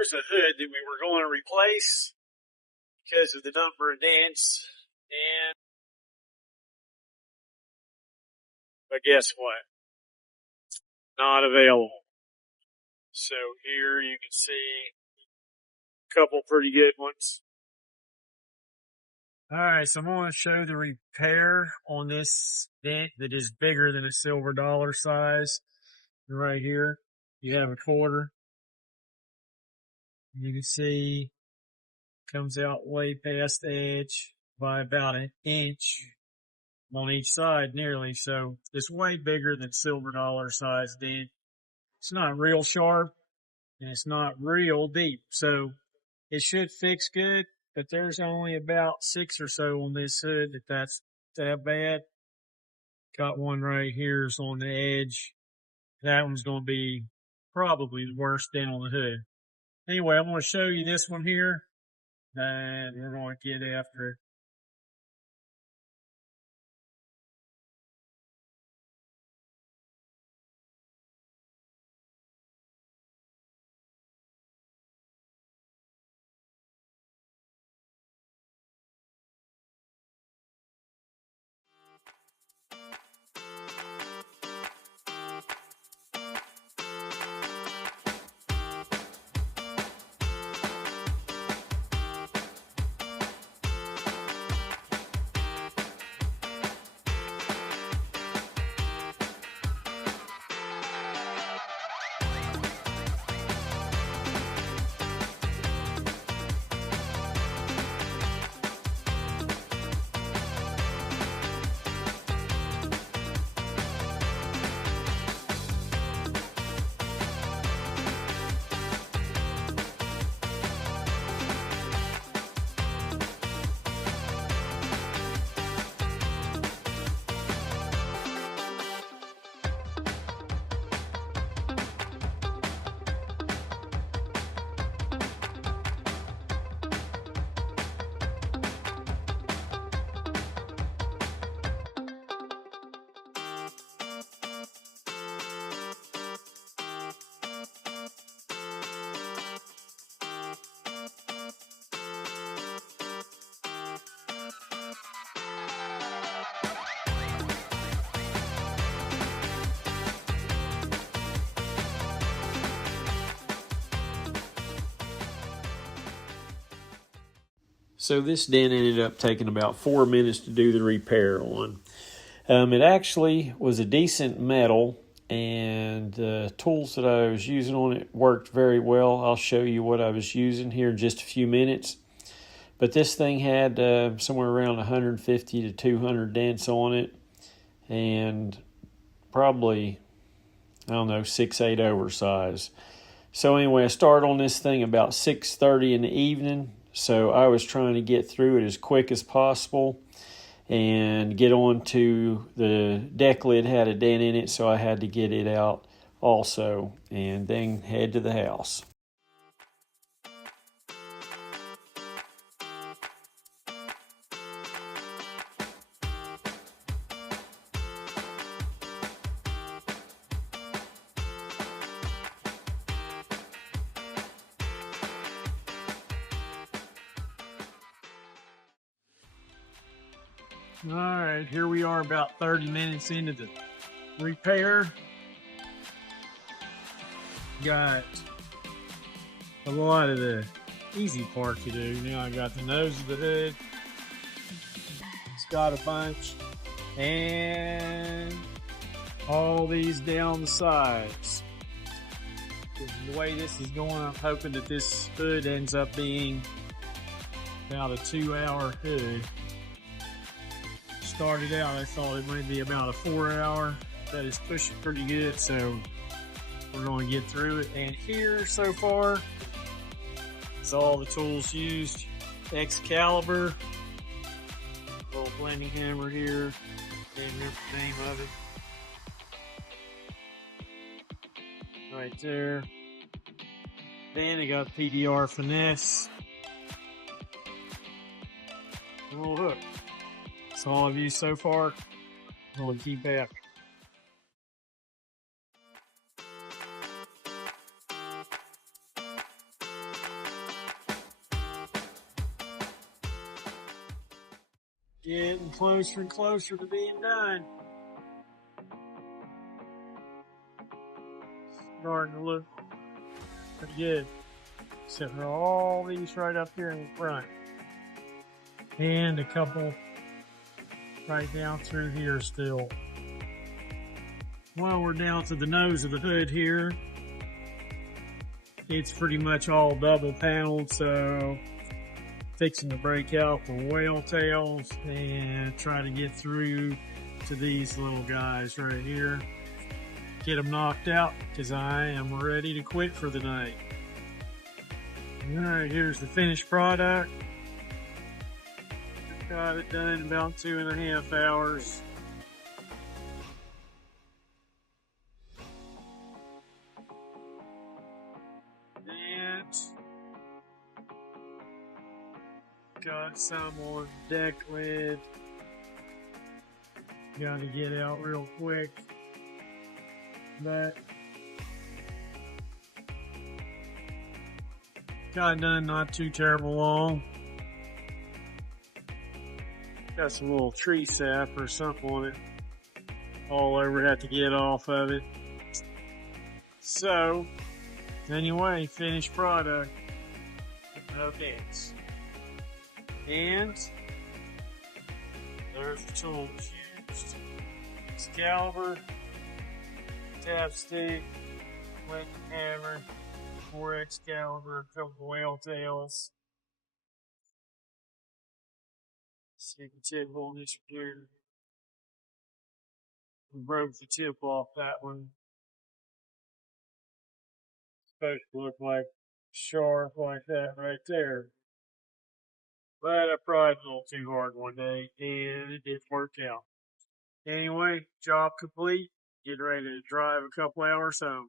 here's a hood that we were going to replace because of the number of dents. But guess what? Not available. So here you can see a couple pretty good ones. Alright, so I'm going to show the repair on this dent that is bigger than a silver dollar size. Right here, you have a quarter. You can see comes out way past the edge by about an inch on each side nearly. So it's way bigger than silver dollar size dent. It's not real sharp and it's not real deep. So it should fix good, but there's only about 6 or so on this hood that's that bad. Got one right here is on the edge. That one's going to be probably the worst dent on the hood. Anyway, I'm going to show you this one here, and we're going to get after it. So this dent ended up taking about 4 minutes to do the repair on. It actually was a decent metal, and the tools that I was using on it worked very well. I'll show you what I was using here in just a few minutes. But this thing had somewhere around 150 to 200 dents on it, and probably, I don't know, 6-8 oversized. So anyway, I started on this thing about 6:30 in the evening. So I was trying to get through it as quick as possible and get on to the deck lid had a dent in it, so I had to get it out also and then head to the house. All right, here we are about 30 minutes into the repair. Got a lot of the easy part to do. Now I got the nose of the hood. It's got a bunch. And all these down the sides. The way this is going, I'm hoping that this hood ends up being about a 2-hour hood. Started out, I thought it might be about a 4-hour, but it's pushing pretty good, so we're going to get through it. And here so far is all the tools used. Excalibur, little blending hammer here, can't remember the name of it. Right there. Then I got PDR finesse. Oh look. That's all I've used so far. We'll keep after. Getting closer and closer to being done. Starting to look pretty good. Except for all these right up here in the front. And a couple right down through here still. Well, we're down to the nose of the hood here. It's pretty much all double paneled, so fixing to break out the whale tails and try to get through to these little guys right here. Get them knocked out because I am ready to quit for the night. Alright, here's the finished product. Got it done in about 2.5 hours. And got some on deck lid. Got to get out real quick. But got done not too terrible long. Got some little tree sap or something on it all over, had to get off of it. So anyway, finished product of Dent. And there's the tools used. Excalibur, tap stick, flint hammer, 4 Excalibur, a couple whale tails. See the tip on this here. We broke the tip off that one. Supposed to look like sharp like that right there. But I tried a little too hard one day and it didn't work out. Anyway, job complete. Getting ready to drive a couple hours home.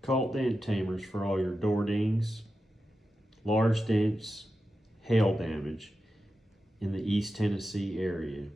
Call dent tamers for all your door dings, large dents, hail damage in the East Tennessee area.